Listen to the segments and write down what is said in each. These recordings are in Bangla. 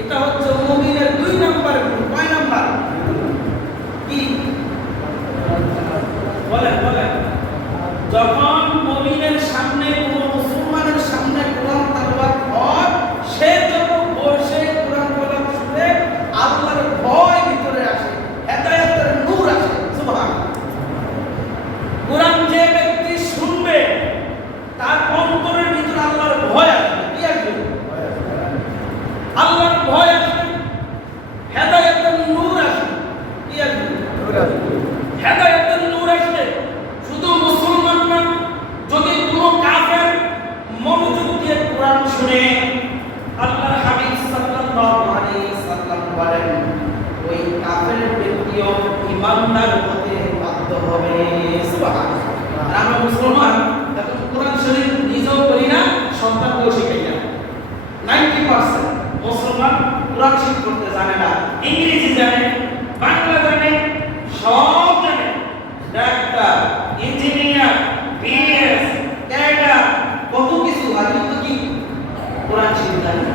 এটা হচ্ছে মুমিনের 2 নাম্বার গুণ। কয় নাম্বার? কি বলেন বলেন? যখন মুমিনের সামনে কোন মুসলমানের সামনে কোরআন তেলাওয়াত হয়, সে যখন বসে কোরআন তেলাওয়াত শুনে আল্লাহর ভয় ভিতরে আসে, হেদায়েতের নূর আসে। সুবহানাল্লাহ। কোরআন যে ব্যক্তি শুনবে তার অন্তরের ভিতরে আল্লাহর ভয় আসবে। কি আসবে? আল্লাহর ভয় আসবে, হেদায়েতের নূর আসবে। কি আসবে? নূর আসবে। হেদায়েতের নূর আসবে। শুধু মুসলমান না, যদি কোনো কাফের মনোযোগ দিয়ে কোরআন শুনে, আল্লাহর হাবিব সাল্লাল্লাহু আলাইহি সাল্লাম বলেন ওই কাফের ব্যক্তিও ঈমানদার হতে বাধ্য হবে। সুবহানাল্লাহ। আর আমরা মুসলমান এখন কোরআন শরীফ নিজেও পড়ি না, সন্তানকেও শিখাই না। 90% মুসলমান কোরআন শরীফ পড়তে জানে না, ইংরেজি জানে, বাংলা জানে, সব জানে। ডাক্তার, ইঞ্জিনিয়ার, বিএস, ক্যাডার, কত কিছু, আর কিন্তু কি কোরআন শরীফ জানে না।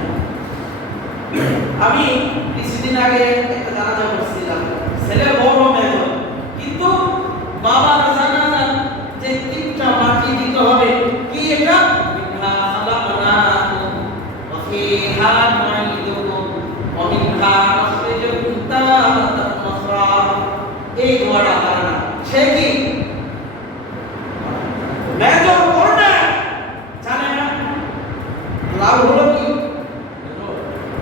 আমি কিছুদিন আগে একটা জানাজা করছিলাম, ছেলে বড় মেজর, কিন্তু বাবার জানাজা যে 3টা মাটি দিতে হবে, কি এটা? মিনহা খালাকনাকুম ওয়া ফিহা নুঈদুকুম ওয়া মিনহা নুখরিজুকুম তারাতান উখরা। এই দোয়াটা পারে না, সে কি মেজর পড়ে জানে না। লাভ হলো কি?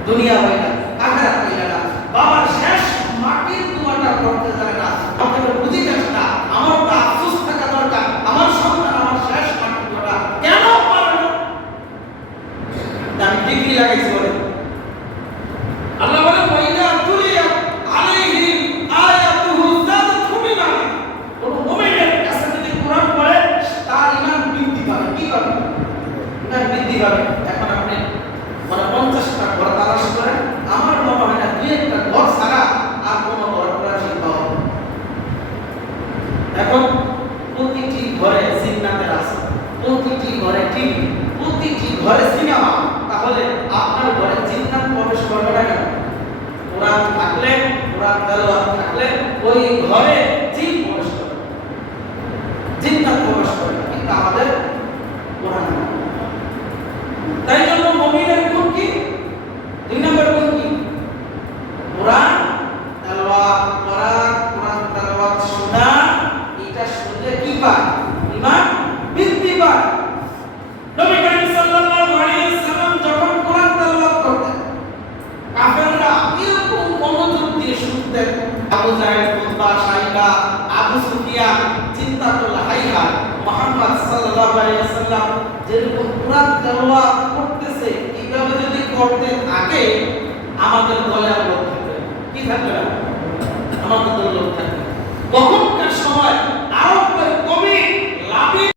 দুনিয়া হয় না, আখিরাত হয় না। বাবার শেষ মাটির দোয়াটা করতে জানে না। আপনারা বুঝে গেছেন না, আমার তো আফসোস থাকা দরকার, আমার সন্তান আমার শেষ মাটির দোয়াটা কেন পারে না? আমি ডিগ্রি লাগাইছি বলে আল্লাহ বলে ওয়াইদা তুলিয়া আলাইহিম আয়াতুহু যাদাতুহুম ঈমানা। কোন মুমিনের কাছে যদি কোরআন পড়ে তার ঈমান বৃদ্ধি পাবে। কি পাবে? ঈমান বৃদ্ধি পাবে। এখন আপনি মানে 50টা ঘর তালাশ করেন, আমার মনে হয় না 2-1টা ঘর ছাড়া আর কোনো ঘর কোরআন শরীফ পাওয়া যাবে। এখন প্রতিটি ঘরে জিন্নাতের আছে, প্রতিটি ঘরে টিভি, প্রতিটি ঘরে সিনেমা। তাহলে আপনার ঘরে জিন্নাত প্রবেশ করবে না কেন? কোরআন থাকলে, কোরআন তেলাওয়াত থাকলে ওই ঘরে জিন প্রবেশ করবে, জিন্নাত প্রবেশ করবে। কিন্তু আমাদের কোরআন নেই। তাই জন্য মুমিনের গুণ কি? 2 নম্বর গুণ কি? কোরআন তেলাওয়াত করা, কোরআন তেলাওয়াত শোনা। এটা শুনলে কি পায়? ঈমান বৃদ্ধি পায়। নবী করিম সাল্লাল্লাহু আলাইহি ওয়াসাল্লাম যখন কোরআন তেলাওয়াত করতেন, কাফেররা এরকম মনোযোগ দিয়ে শুনতেন। আবু জাহেল, উতবা, শাইবা, আবু সুফিয়ান চিন্তা করলে হাইহা মুহাম্মদ সাল্লাল্লাহু আলাইহি ওয়াসাল্লাম যেরকম কোরআন তেলাওয়াত করতেছে, এইভাবে যদি করতে থাকে আমাদের দলে আর লোক থাকবে। কি থাকবে না? আমাদের দলে লোক থাকবে। কখন